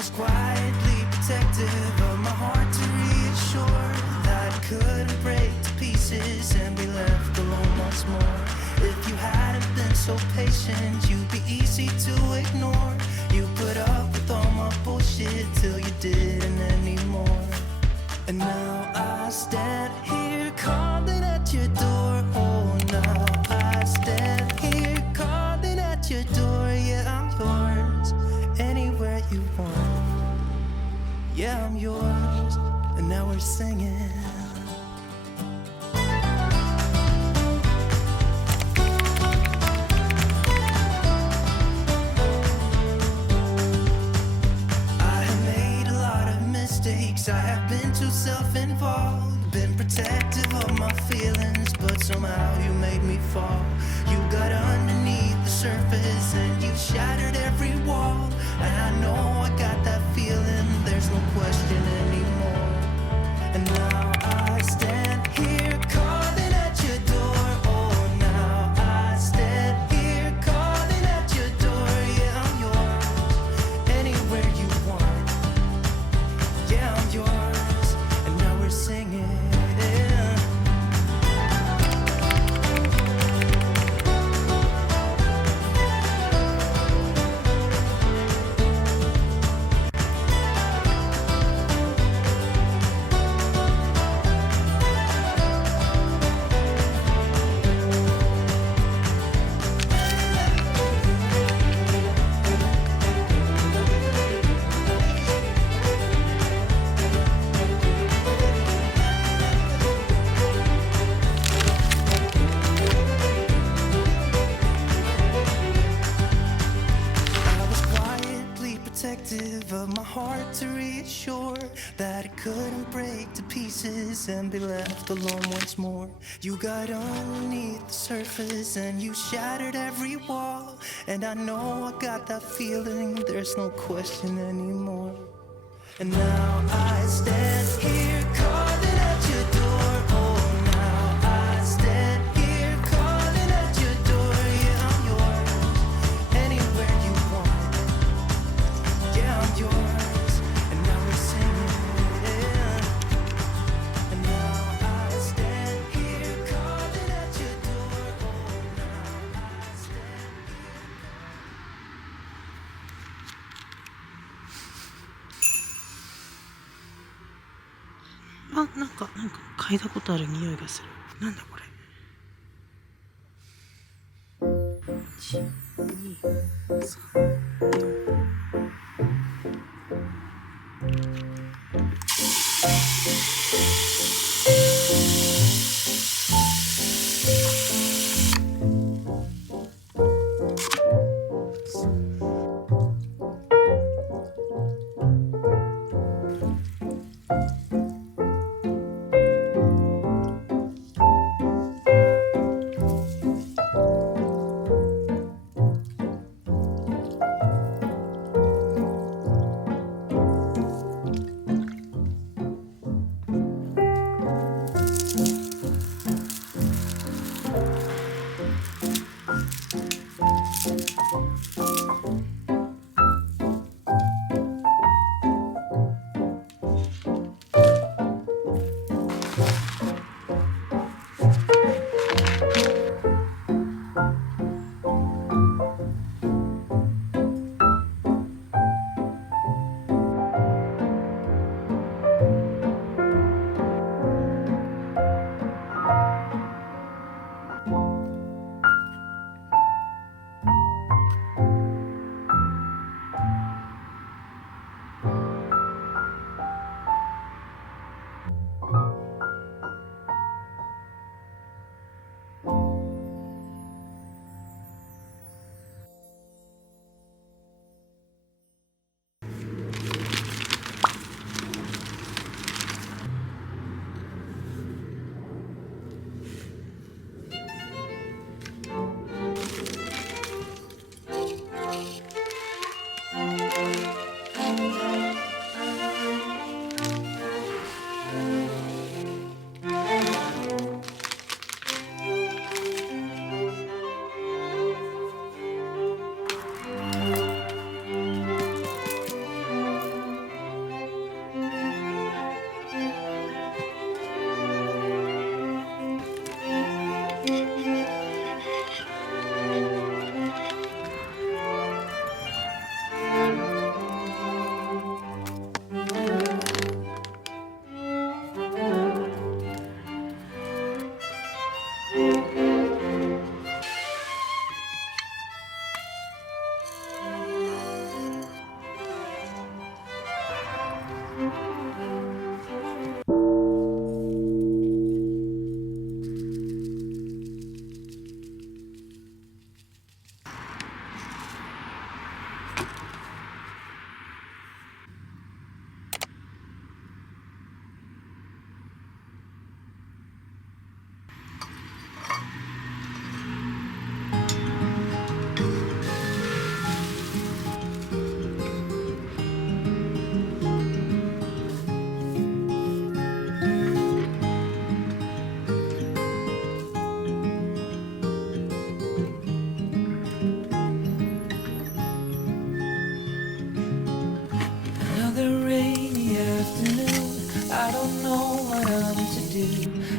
was quietly protective of my heart to reassure that it couldn't break to pieces and be left alone once more. If you hadn't been so patient, you'd be easy to ignore. You put up with all my bullshit till you didn't anymore. And now I stand here calling at your door. Oh, now I stand here calling at your door. Yeah, I'm yours, anywhere you want. Yeah, I'm yours, and now we're singing. I have been too self-involved, been protective of my feelings, but somehow you made me fall. You got underneath the surface and you shattered every wall. And I know I got that feeling, there's no question anymore. And now I stand here calling at your door. Oh, now I stand here calling at your door. Yeah, I'm yours, anywhere you want. Yeah, I'm yours, and now we're singing. Of my heart to reassure that it couldn't break to pieces and be left alone once more. You got underneath the surface and you shattered every wall. And I know I got that feeling, there's no question anymore. And now I stand here calling at your door. Oh, now I stand here calling at your door. Yeah, I'm yours, anywhere you want. Yeah, I'm yours, and now we're singing. And now I stand here calling at your door. Oh, now I stand here. なんか嗅いだことある匂いがする。なんだこれ。1、2、3、4。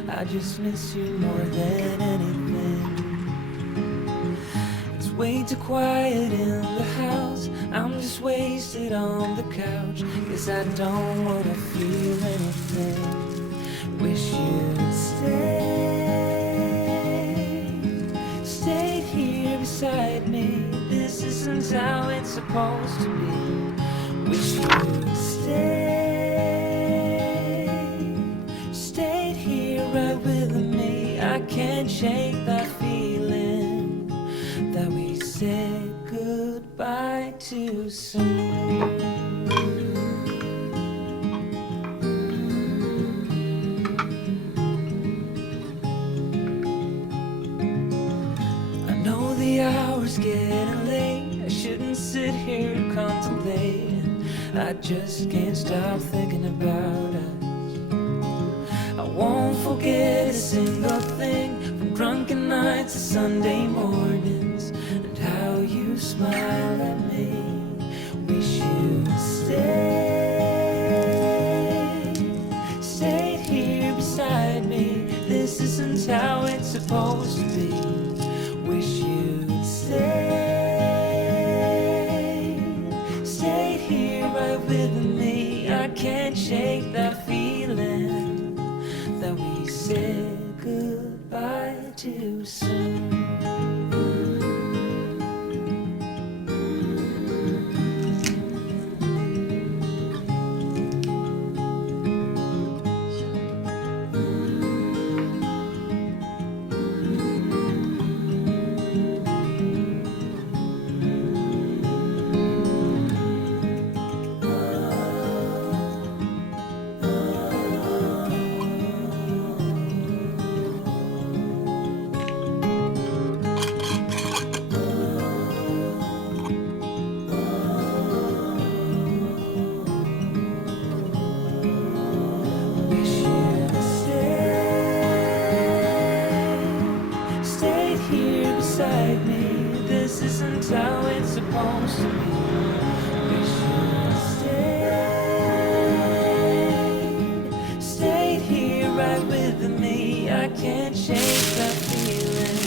I just miss you more than anything. It's way too quiet in the house. I'm just wasted on the couch. Guess I don't wanna feel anything. Wish you'd stayed here beside me. This isn't how it's supposed to be. Wish you'd stayed here right with me. I can't shake that feeling that we said goodbye too soon. I know the hour's getting late. I shouldn't sit here contemplating. I just can't stop thinking about us. I won't forget a single thing, from drunken nights to Sunday mornings, and how you smile at me. Wish you'd stayed here beside me. This isn't how it's supposed to be. Wish you'd stayed here right with me. I can't shake that feeling that we said goodbye too soon. This isn't how it's supposed to be. Wish you stayed here right with me. I can't shake that feeling.